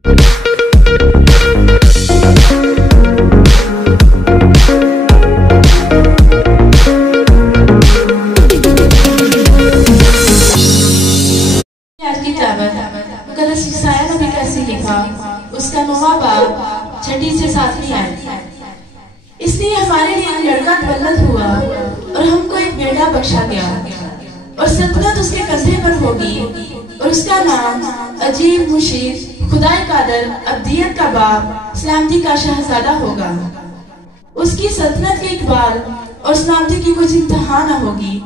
اس کا 9واں باب 6 سے 7 آیت۔ اس لیے ہمارے لیے لڑکا تولد ہوا اور ہم کو ایک بیٹا بخشا گیا اور سلطنت اس کے کندھے پر ہوگی اور اس کا نام عجیب، مشیر، خدائے قادر، ابدیت کا باپ، سلامتی کا شہزادہ ہوگا۔ اس کی سلطنت کے اقبال اور سلامتی کی کچھ انتہا نہ ہوگی۔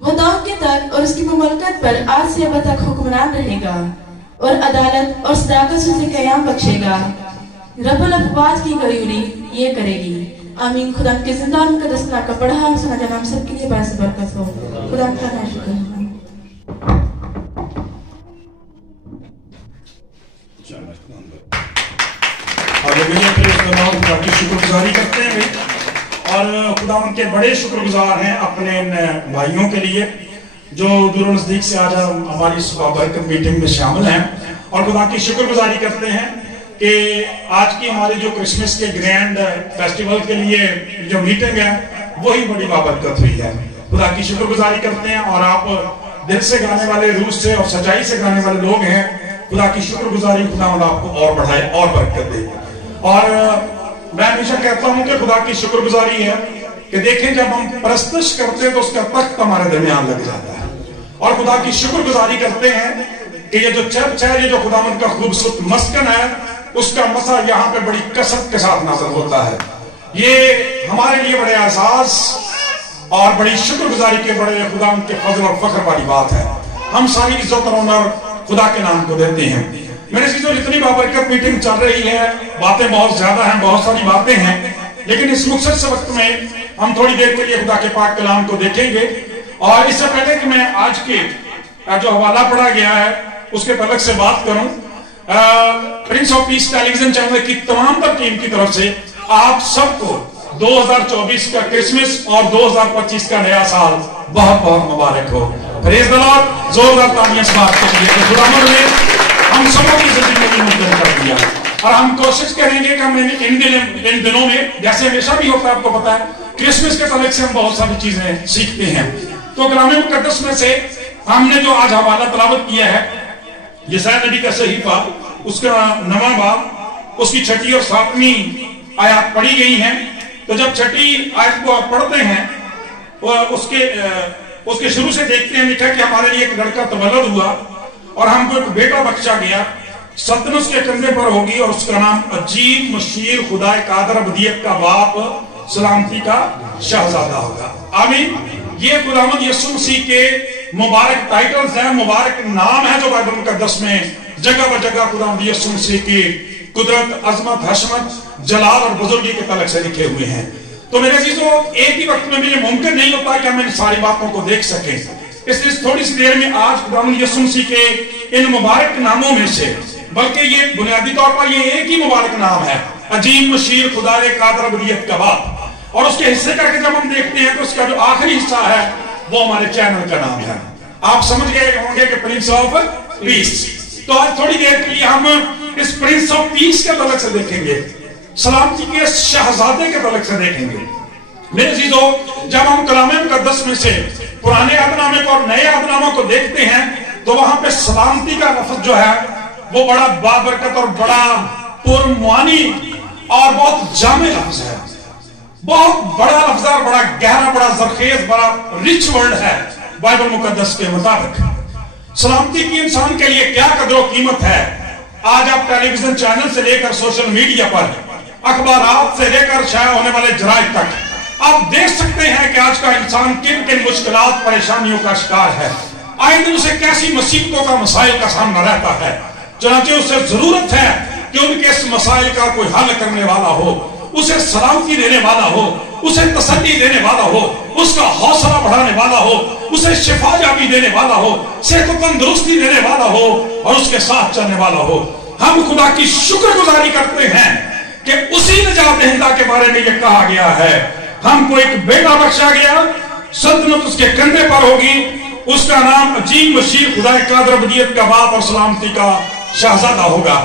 وہ داؤد کے تخت اور اس کی مملکت پر آج سے ابد تک حکمران رہے گا اور عدالت اور صداقت سے اسے قیام بخشے گا۔ رب الافواج کی غیوری یہ کرے گی۔ آمین۔ خدا کے زندہ اور مقدس نام کا پڑھا اور سنا جانا ہم سب کے لیے باعث برکت ہو۔ خدا کا شکر ہے۔ خدا کی شکر گزاری کرتے ہیں اور خدا ان کے بڑے شکر گزار ہیں اپنے ان بھائیوں کے لیے جو دور و نزدیک سے آج ہماری صبح برکت میٹنگ میں شامل ہیں، اور خدا کی شکر گزاری کرتے ہیں کہ آج کی ہماری جو کرسمس کے گرینڈ فیسٹیول کے لیے جو میٹنگ ہے وہی بڑی بابرکت ہوئی ہے۔ خدا کی شکر گزاری کرتے ہیں، اور آپ دل سے گانے والے، روح سے اور سچائی سے گانے والے لوگ ہیں۔ خدا کی شکر گزاری خدا آپ کو اور بڑھائے اور برکت دے۔ اور میں ہمیشہ کہتا ہوں کہ خدا کی شکر گزاری ہے کہ دیکھیں جب ہم پرستش کرتے ہیں تو اس کا تخت ہمارے درمیان لگ جاتا ہے، اور خدا کی شکر گزاری کرتے ہیں کہ یہ جو چرچ ہے، یہ جو خداوند کا خوبصورت مسکن ہے، اس کا مسا یہاں پہ بڑی کثرت کے ساتھ نازل ہوتا ہے۔ یہ ہمارے لیے بڑے اعزاز اور بڑی شکر گزاری کے بڑے خداوند کے فضل اور فخر والی بات ہے۔ ہم ساری عزت اور ہنر خدا کے نام کو دیتے ہیں۔ میرے عزیزو، جتنی بابرکت میٹنگ چل رہی ہے، باتیں بہت زیادہ ہیں، بہت ساری باتیں ہیں، لیکن اس مختصر سے وقت میں ہم تھوڑی دیر کے لیے خدا کے پاک کلام کو دیکھیں گے۔ اور اس سے پہلے کہ میں آج کے جو حوالہ پڑھا گیا ہے اس کے تعلق سے بات کروں، Prince of Peace television channel کی تمام تر ٹیم کی طرف سے آپ سب کو 2024 کا کرسمس اور 2025 کا نیا سال بہت بہت مبارک ہو۔ پریز دی لارڈ۔ زوردار تالیاں اس بات کے لیے کہ خداوند نے ہم سبوں کی زندگی منتظم کر دیا، اور ہم کوشش کریں گے کہ ہم ان دنوں میں، جیسے ہمیشہ بھی ہوتا ہے آپ کو پتا ہے، کرسمس کے تعلق سے ہم بہت ساری چیزیں سیکھتے ہیں۔ تو کلام مقدس میں سے ہم نے جو آج حوالہ تلاوت کیا ہے، یسایا نبی کا صحیفہ، اس کا 9واں باب، اس کی 6 اور 7 آیات پڑھی گئی ہیں۔ تو جب 6 آیت کو آپ پڑھتے ہیں، اس کے شروع سے دیکھتے ہیں، لکھا کہ ہمارے لیے ایک لڑکا تولد ہوا اور ہم کو ایک بیٹا بخشا گیا، سلطنت اس کے کندھے پر ہوگی اور اس کا نام عجیب، مشیر، خدائے قادر، ابدیت کا باپ، سلامتی کا شہزادہ ہوگا۔ آمین۔ یہ خداوند یسوع مسیح کے مبارک ٹائٹلز ہیں، مبارک نام ہیں جو بائبل مقدس میں جگہ بجگہ خداوند یسوع مسیح کی قدرت، عظمت، حشمت، جلال اور بزرگی کے تعلق سے لکھے ہوئے ہیں۔ تو میرے عزیزو، ایک ہی وقت میں بھی یہ ممکن نہیں ہوتا کہ ہم ان ساری باتوں کو دیکھ سکیں، اس لیے تھوڑی سی دیر میں آج خداوند یسوع مسیح کے ان مبارک ناموں میں سے، بلکہ یہ بنیادی طور پر یہ ایک ہی مبارک نام ہے، عجیب، مشیر، خدائے قادر، ابدیت کا باپ، اور اس کے حصے کر کے جب ہم دیکھتے ہیں تو اس کا جو آخری حصہ ہے وہ ہمارے چینل کا نام ہے۔ آپ سمجھ گئے ہوں گے کہ پرنس آف پیس۔ تو آج تھوڑی دیر کے لیے ہم اس پرنس آف پیس کے تعلق سے دیکھیں گے، سلامتی کے شہزادے کے تعلق سے دیکھیں گے۔ میرے عزیزو، جب ہم کلام مقدس میں سے پرانے عہد نامے کو اور نئے عہد ناموں کو دیکھتے ہیں تو وہاں پہ سلامتی کا لفظ جو ہے وہ بڑا بابرکت اور بڑا پرمعانی اور بہت جامع لفظ ہے، بہت بڑا لفظ ہے، بڑا گہرا، بڑا زرخیز، بڑا رچ ورڈ ہے بائبل مقدس کے مطابق۔ سلامتی کی انسان کے لیے کیا قدر و قیمت ہے۔ آج آپ ٹیلی ویژن چینل سے لے کر سوشل میڈیا پر، اخبارات سے لے کر شائع ہونے والے جرائد تک آپ دیکھ سکتے ہیں کہ آج کا انسان کن کن مشکلات، پریشانیوں کا شکار ہے۔ آئے دن اسے کیسی مصیبتوں کا، مسائل کا سامنا رہتا ہے، چنانچہ اسے ضرورت ہے کہ ان کے اس مسائل کا کوئی حل کرنے والا ہو، اسے سلامتی دینے والا ہو، اسے تسلی دینے والا ہو، اس کا حوصلہ بڑھانے والا ہو، اسے شفا یابی دینے والا ہو، صحت و تندرستی دینے والا ہو اور اس کے ساتھ چلنے والا ہو۔ ہم خدا کی شکر گزاری کرتے ہیں کہ اسی نجات دہندہ کے بارے میں یہ کہا گیا ہے، ہم کو ایک بیٹا بخشا گیا، سلطنت اس کے کندھے پر ہوگی، اس کا نام عجیب، مشیر، خدائے قادر، ابدیت کا باپ اور سلامتی کا شہزادہ ہوگا۔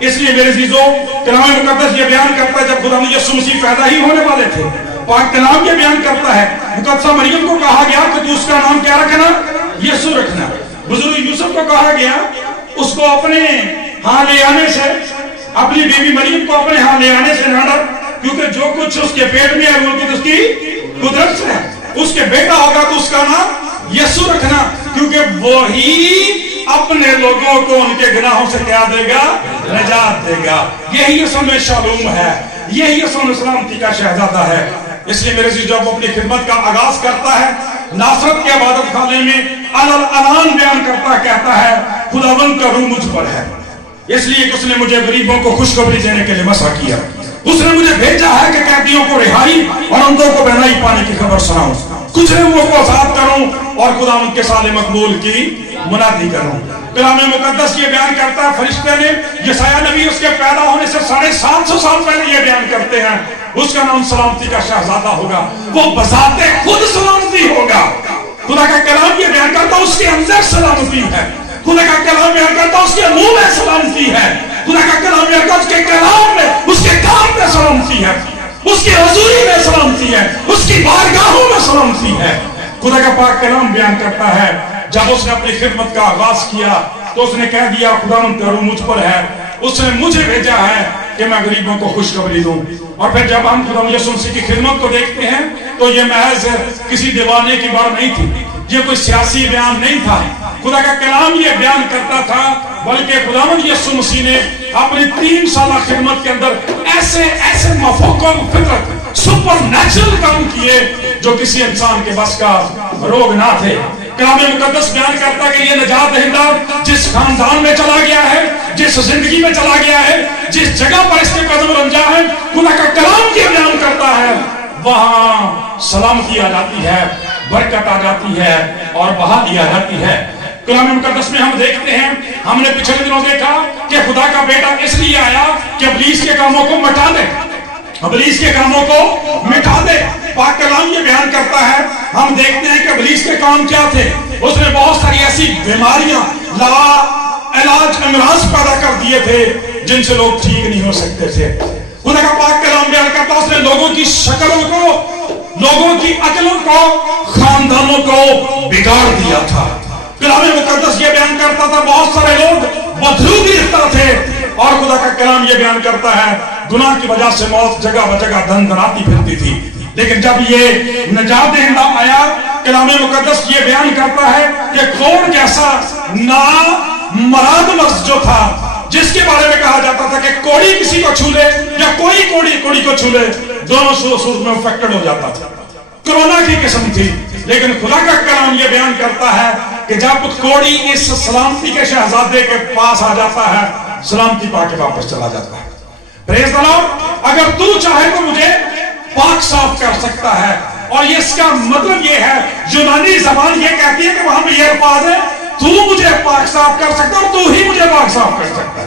اس لیے میرے عزیزوں کلام مقدس یہ بیان کرتا ہے جب خدا یسوع مسیح پیدا ہی ہونے والے تھے، پاک کلام یہ بیان کرتا ہے مقدسہ مریم کو کہا گیا کہ تو اس کا نام کیا رکھنا؟ یسوع رکھنا۔ بزرگ یوسف کو کہا گیا اس کو اپنے ہاں لے آنے سے، اپنی بیوی مریم کو اپنے ہاں لے آنے سے نہ ڈر، کیونکہ جو کچھ اس کے پیٹ میں ہے وہ اس کی قدرت سے ہے۔ اس کے بیٹا ہوگا تو اس کا نام یسوع رکھنا، کیونکہ وہی اپنے لوگوں کو ان کے گناہوں سے کیا دے گا؟ نجات دے گا۔ یہی اسم شالوم ہے، یہی اسم سلامتی کا شہزادہ ہے۔ اس لیے میرے عزیز جب وہ اپنی خدمت کا آغاز کرتا ہے ناصرت کے عبادت خانے میں اعلان بیان کرتا کہتا ہے خداوند کا روح مجھ پر ہے، اس لیے کہ اس نے مجھے غریبوں کو خوشخبری دینے کے لیے مسا کیا، اس نے مجھے بھیجا ہے کہ قیدیوں کو رہائی اور اندھوں کو بہنائی پانے کی خبر سناؤں، کچھ لوگوں کو آزاد کروں اور خداوند کے سال مقبول کی منادی کروں۔ کلام مقدس یہ بیان کرتا ہے فرشتے نے یسایہ نبی اس کے پیدا ہونے سے 750 سال پہلے یہ بیان کرتے ہیں اس کا نام سلامتی کا شہزادہ ہوگا، وہ بذات خود سلامتی ہوگا۔ خدا کا کلام یہ بیان کرتا اس کے اندر سلامتی ہے، خدا کا کلام بیان کرتا اس کے منہ میں سلامتی ہے، خدا کا کلام بیان کرتا اس کے کلام میں، اس کے کام میں سلامتی ہے، اس کی حضوری میں سلامتی ہے، اس کی بارگاہوں میں سلامتی ہے۔ خدا کا پاک کلام بیان کرتا ہے جب اس نے اپنی خدمت کا آغاز کیا تو اس نے کہہ دیا خداوند کا روح مجھ پر ہے، اس نے مجھے بھیجا ہے کہ میں غریبوں کو خوشخبری دوں۔ اور پھر جب ہم خدا یسوع مسیح کی خدمت کو دیکھتے ہیں تو یہ محض کسی دیوانے کی بات نہیں تھی، یہ کوئی سیاسی بیان نہیں تھا، خدا کا کلام یہ بیان کرتا تھا، بلکہ خداوند یسوع مسیح نے اپنی 3 سالہ خدمت کے اندر ایسے مفوق و فطرت سپر نیچرل کام کیے جو کسی انسان کے بس کا روگ نہ تھے۔ کلام مقدس بیان کرتا کہ یہ نجات دہندہ جس خاندان میں چلا گیا ہے، جس زندگی میں چلا گیا ہے، جس جگہ پر اس کے قدم رنجا ہے، خدا کا کلام یہ بیان کرتا ہے وہاں سلامتی آ جاتی ہے، برکت آ جاتی ہے اور بحالی آ جاتی ہے۔ کلام مقدس میں ہم دیکھتے ہیں، ہم نے پچھلے دنوں دیکھا کہ خدا کا بیٹا اس لیے آیا کہ ابلیس کے کاموں کو مٹا دے، ابلیس کے کاموں کو مٹا دے۔ پاک کلام یہ بیان کرتا ہے، ہم دیکھتے ہیں کہ ابلیس کے کام کیا تھے، اس نے بہت ساری ایسی بیماریاں لا علاج امراض پیدا کر دیے تھے جن سے لوگ ٹھیک نہیں ہو سکتے تھے۔ خدا کا پاک کلام بیان کرتا اس نے لوگوں کی شکلوں کو، لوگوں کی عقلوں کو، خاندانوں کو بگاڑ دیا تھا۔ کلام مقدس یہ بیان کرتا تھا بہت سارے لوگ بدلو گرفتار تھے، اور خدا کا کلام یہ بیان کرتا ہے گناہ کی وجہ سے موت جگہ بجگہ دھندناتی پھرتی تھی، لیکن جب یہ نجات دہندہ آیا کلام مقدس یہ بیان کرتا ہے کہ کوڑ جیسا نامراد لفظ جو تھا جس کے بارے میں کہا جاتا تھا کہ کوڑی کسی کو چھو لے یا کوئی کوڑی کو چھو لے، دونوں صورت میں افیکٹڈ ہو جاتا تھا، کرونا کی قسم تھی۔ لیکن خدا کا کلام یہ بیان کرتا ہے کہ جب کوڑی اس سلامتی کے شہزادے کے پاس آ جاتا ہے سلامتی پا کے واپس چلا جاتا ہے۔ پریز دی لارڈ، اگر تو چاہے تو مجھے پاک صاف کر سکتا ہے، اور اس کا مطلب یہ ہے یونانی زبان یہ کہتی ہے کہ وہاں پہ یہ الفاظ ہے تو مجھے پاک صاف کر سکتا ہے اور تو ہی مجھے پاک صاف کر سکتا ہے۔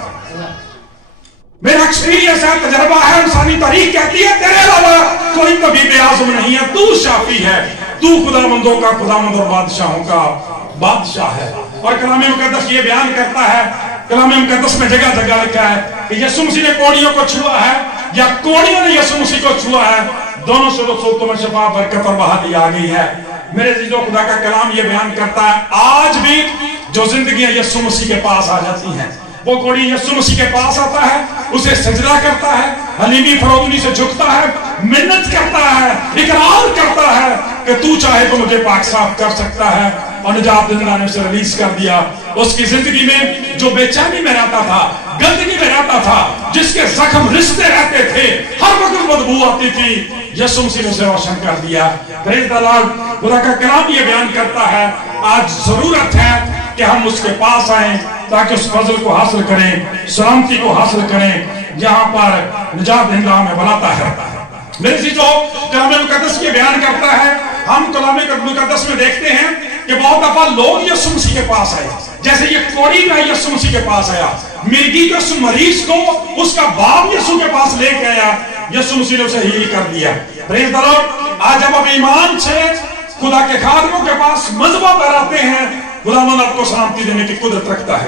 میرا ایکسپیرینس ہے، تجربہ ہے، انسانی تاریخ کہتی ہے تیرے علاوہ کوئی کبھی بے عزم نہیں ہے، تو شافی ہے، تو خداوندوں کا خداوند اور بادشاہوں کا بادشاہ ہے۔ اور کلام مقدس یہ بیان کرتا ہے، کلام مقدس میں جگہ جگہ لکھا ہے کہ یسوع مسیح نے کوڑیوں کو چھوا ہے یا کوڑیوں نے یسوع مسیح کو چھوا ہے، دونوں سے صورتوں میں شفا، برکت اور بحالی آ گئی ہے۔ میرے عزیزوں خدا کا کلام یہ بیان کرتا ہے آج بھی جو زندگیاں یسوع مسیح کے پاس آ جاتی ہیں، وہ کوڑی یسوع مسیح کے پاس آتا ہے، اسے سجدہ کرتا ہے، حلیمی فروتنی سے جھکتا ہے، منت کرتا ہے، اقرار کرتا ہے کہ تو چاہے تو مجھے پاک صاف کر سکتا ہے، اور نجات دہندہ نے اسے ریلیز کر دیا۔ اس کی زندگی میں جو بے چینی میں رہتا تھا، گندگی میں رہتا تھا، جس کے زخم رشتے رہتے تھے، ہر وقت بدبو آتی تھی، یسوع مسیح نے اسے روشن کر دیا۔ پریز دی لارڈ، خدا کا کلام یہ بیان کرتا ہے آج ضرورت ہے کہ ہم اس کے پاس آئیں تاکہ اس فضل کو حاصل کریں، سلامتی کو حاصل کریں جہاں پر نجات دہندہ ہمیں بلاتا ہے۔ میرے عزیزو کلام مقدس یہ بیان کرتا ہے، ہم کلام مقدس میں دیکھتے ہیں کہ بہت دفعہ لوگ یسوع مسیح کے پاس آئے، جیسے یہ کوڑی کا یسوع مسیح کے پاس آیا، مرگی کے اس مریض کو اس کا باپ یسوع کے پاس لے کے آیا، یسوع مسیح نے اسے ہیل کر دیا۔ پریز دی لارڈ، آج جب ہم ایمان سے خدا کے خادموں کے پاس مذبح پر آتے ہیں، خداوند آپ کو سلامتی دینے کی قدرت رکھتا ہے۔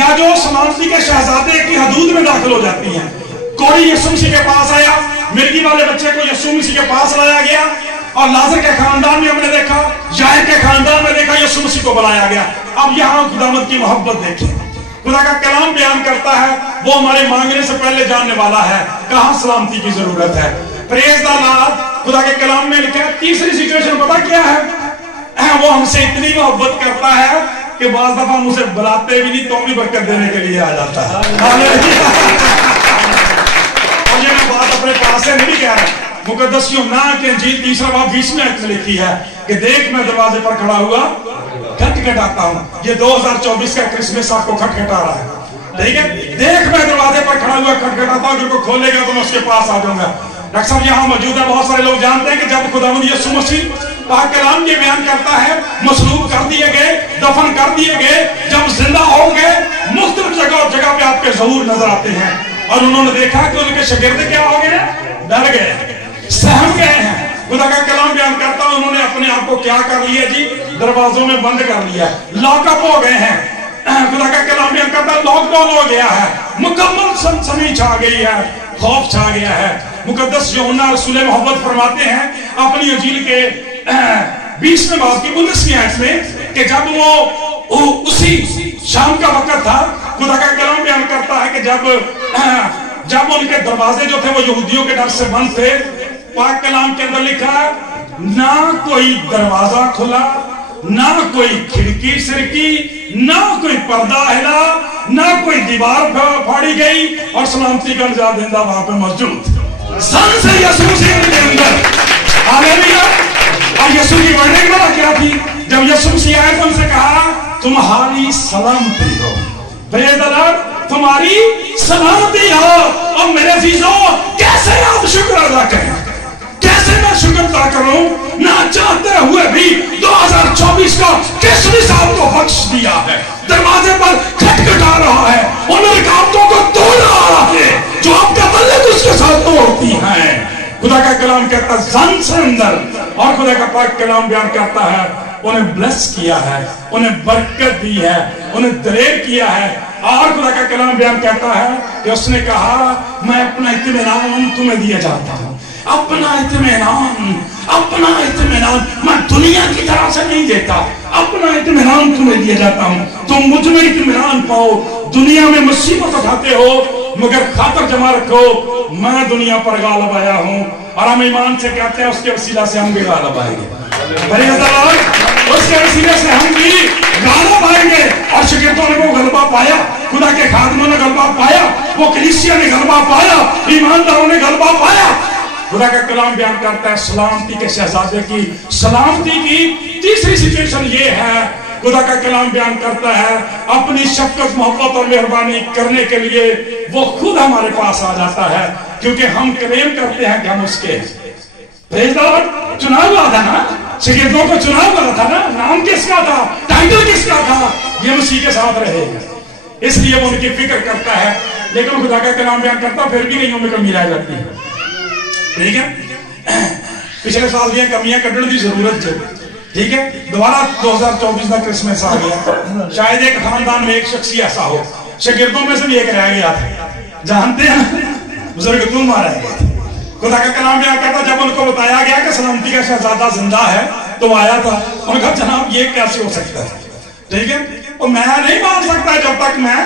یا جو سلامتی کے شہزادے کی حدود میں داخل ہو جاتی ہیں. کوئی یسوع مسیح کے پاس آیا, مرگی والے بچے کو یسوع مسیح کے پاس لایا گیا, اور لازر کے خاندان میں ہم نے دیکھا, یائر کے خاندان میں دیکھا, یسوع مسیح کو بلایا گیا. اب یہاں خداوند کی محبت دیکھیں. خدا کا کلام بیان کرتا ہے وہ ہمارے مانگنے سے پہلے جاننے والا ہے کہاں سلامتی کی ضرورت ہے. پریز دا لارڈ. خدا کے کلام میں لکھا ہے تیسری سچویشن پتا کیا ہے, وہ ہم سے اتنی محبت کرتا ہے کہ بعض دفعہ ہم اسے بلاتے بھی نہیں تو بھی برکت دینے کے لیے آ جاتا ہے. اور یہ میں بات اپنے پاس سے نہیں کہہ رہا, مقدس یوحنا کی انجیل 3:20 میں لکھی ہے کہ دیکھ میں دروازے پر کھڑا ہوا کھٹکھٹاتا ہوں. یہ 2024 کا کرسمس آپ کو کھٹکھٹا رہا ہے, ٹھیک ہے. دیکھ میں دروازے پر کھڑا ہوا کھٹکھٹاتا ہوں, اگر کوئی کھولے گا تو میں اس کے پاس آ جاؤں گا. ڈاکٹر صاحب یہاں موجود ہے, بہت سارے لوگ جانتے ہیں کہ جب خداوند یسوع مسیح پاک کلام یہ بیان کرتا ہے مصلوب کر دیے گئے, دفن کر دیے گئے, جب زندہ ہو گئے, مختلف جگہ پہ آپ کے ظہور نظر آتے ہیں. اور انہوں نے دیکھا کہ ان کے شاگرد کیا ہو گئے, ڈر گئے, سہم گئے ہیں. خدا کا کلام بیان کرتا ہے انہوں نے اپنے آپ کو کیا کر لیا جی, دروازوں میں بند کر لیا, لاک اپ ہو گئے ہیں. خدا کا کلام بیان کرتا ہے لاک ڈاؤن ہو گیا ہے, مکمل سنسنی چھا گئی ہے, خوف چھا گیا ہے. مقدس یوحنا رسول محبت فرماتے ہیں اپنی انجیل کے 20ویں باب کی 19ویں آیت میں کہ جب وہ اسی شام کا وقت تھا, خدا کا کلام بیان کرتا ہے کہ جب ان کے دروازے جو تھے وہ یہودیوں کے ڈر سے بند تھے, پاک کلام کے اندر لکھا نہ کوئی دروازہ کھلا, نہ کوئی کھڑکی سرکی, نہ کوئی پردہ ہلا, نہ کوئی دیوار پھاڑی گئی, اور سلامتی کا نجات دہندہ وہاں پہ موجود سن سے یسوع مسیح کے اندر. ہاللیلویا. اور یسوع کی ورڈنگ بڑا کیا تھی, جب یسوع مسیح آئے تو ان سے کہا تمہاری سلامتی ہو. پریز دی لارڈ. تمہاری سلامتی ہو. اور میرے عزیزوں کیسے آپ شکر ادا کریں, کیسے میں شکر ادا کروں, نہ چاہتے ہوئے بھی 2024 کا کرسمس آپ کو بخش دیا ہے, دروازے پر کھٹکھٹا رہا ہے, ان رکاوٹوں کو توڑ رہا ہے جو آپ کا تعلق اس کے ساتھ توڑتی ہیں. خدا کا کلام کہتا ہے زن سے اندر, اور خدا کا پاک کلام بیان کرتا ہے انہیں بلیس کیا ہے, انہیں برکت دی ہے, انہیں دلیر کیا ہے. اور خدا کا کلام بیان کرتا ہے کہ اس نے کہا میں اپنا اطمینان تمہیں دیا جاتا ہوں, اپنا اطمینان میں دنیا کی طرح سے نہیں دیتا, اپنا اطمینان تمہیں دیا جاتا ہوں. تم مجھ میں اطمینان پاؤ. دنیا میں مصیبت اٹھاتے ہو مگر خاطر جمع رکھو میں دنیا پر غالب آیا ہوں, اور ہم ایمان سے کہتے ہیں اس کے وسیلہ سے ہم بھی غالب آئیں گے. اس کے وسیلے سے ہم بھی غالب آئیں گے. اور شاگردوں نے وہ غلبہ پایا, خدا کے خادموں نے غلبہ پایا, وہ کلیسیا نے غلبہ پایا, ایمانداروں نے غلبہ پایا. خدا کا کلام بیان کرتا ہے سلامتی کے شہزادے کی سلامتی کی تیسری سچویشن یہ ہے. خدا کا کلام بیان کرتا ہے اپنی شفقت محبت اور مہربانی کرنے کے لیے وہ خود ہمارے پاس آ جاتا ہے, کیونکہ ہم کلیم کرتے ہیں کہ ہم اس کے. چنا ہوا تھا نا, شاگردوں کو چنا ہوا تھا نا, نام کس کا تھا, ٹائٹل کس کا تھا, یہ مسیح کے ساتھ رہے گا, اس لیے وہ ان کی فکر کرتا ہے. لیکن خدا کا کلام بیان کرتا پھر بھی کہیں میں کمی رہ جاتی ہے. ٹھیک ہے, پچھلے سال دیا کمیاں کٹنے کی ضرورت ہے. ٹھیک ہے, دوبارہ 2024 کا کرسمس آ گیا. شاید ایک خاندان میں ایک شخص ایسا ہو, شاگردوں میں سے بھی ایک رہ گیا تھا, جانتے ہیں بزرگ تم آ رہے گئے. خدا کا کلام بیان کرتا جب ان کو بتایا گیا کہ سلامتی کا شہزادہ زندہ ہے تو آیا تھا, انہوں نے کہا جناب یہ کیسے ہو سکتا ہے. ٹھیک ہے, اور میں نہیں مان سکتا جب تک میں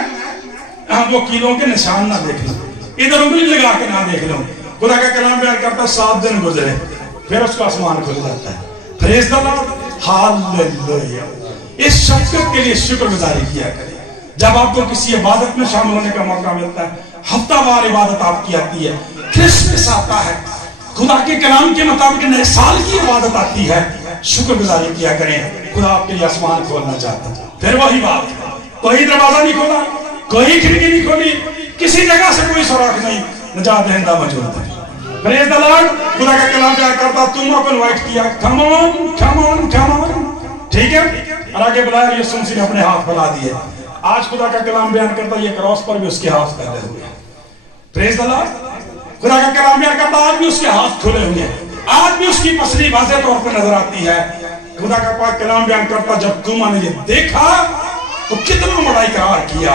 وکیلوں کے نشان نہ دیکھ لوں, ادھر انگلی لگا کے نہ دیکھ لوں. خدا کا کلام بیان کرتا 7 دن گزرے پھر اس کو آسمان کھل جاتا ہے. پریز دی لارڈ. ہاللیلویا. اس شفقت کے لیے شکر گزاری کیا کریں. جب آپ کو کسی عبادت میں شامل ہونے کا موقع ملتا ہے, ہفتہ وار عبادت آپ کی آتی ہے, کرسمس آتا ہے, خدا کے کلام کے مطابق نئے سال کی عبادت آتی ہے, شکر گزاری کیا کریں. خدا آپ کے لیے آسمان کھولنا چاہتا ہے. پھر وہی بات, کوئی دروازہ نہیں کھولا, کوئی کھڑکی نہیں کھولی, کسی جگہ سے کوئی سوراخ نہیں, نجات دہندہ موجود ہے. پریز دی لارڈ. خدا کا کلام کیا کرتا تم کو انوائٹ کیا, کم آن. ٹھیک ہے, اور آگے بلایا یسوع مسیح نے اپنے ہاتھ بلا دیے. آج خدا کا کلام بیان کرتا یہ کراس پر بھی اس کے ہاتھ پھیلے ہوئے ہیں. پریز دی لارڈ. خدا کا کلام بیان کرتا آج بھی اس کے ہاتھ کھلے ہوئے ہیں, آج بھی اس کی پسلی واضح طور پر نظر آتی ہے. خدا کا پاک کلام بیان کرتا جب تم نے یہ دیکھا تو کتنا بڑا اقرار کیا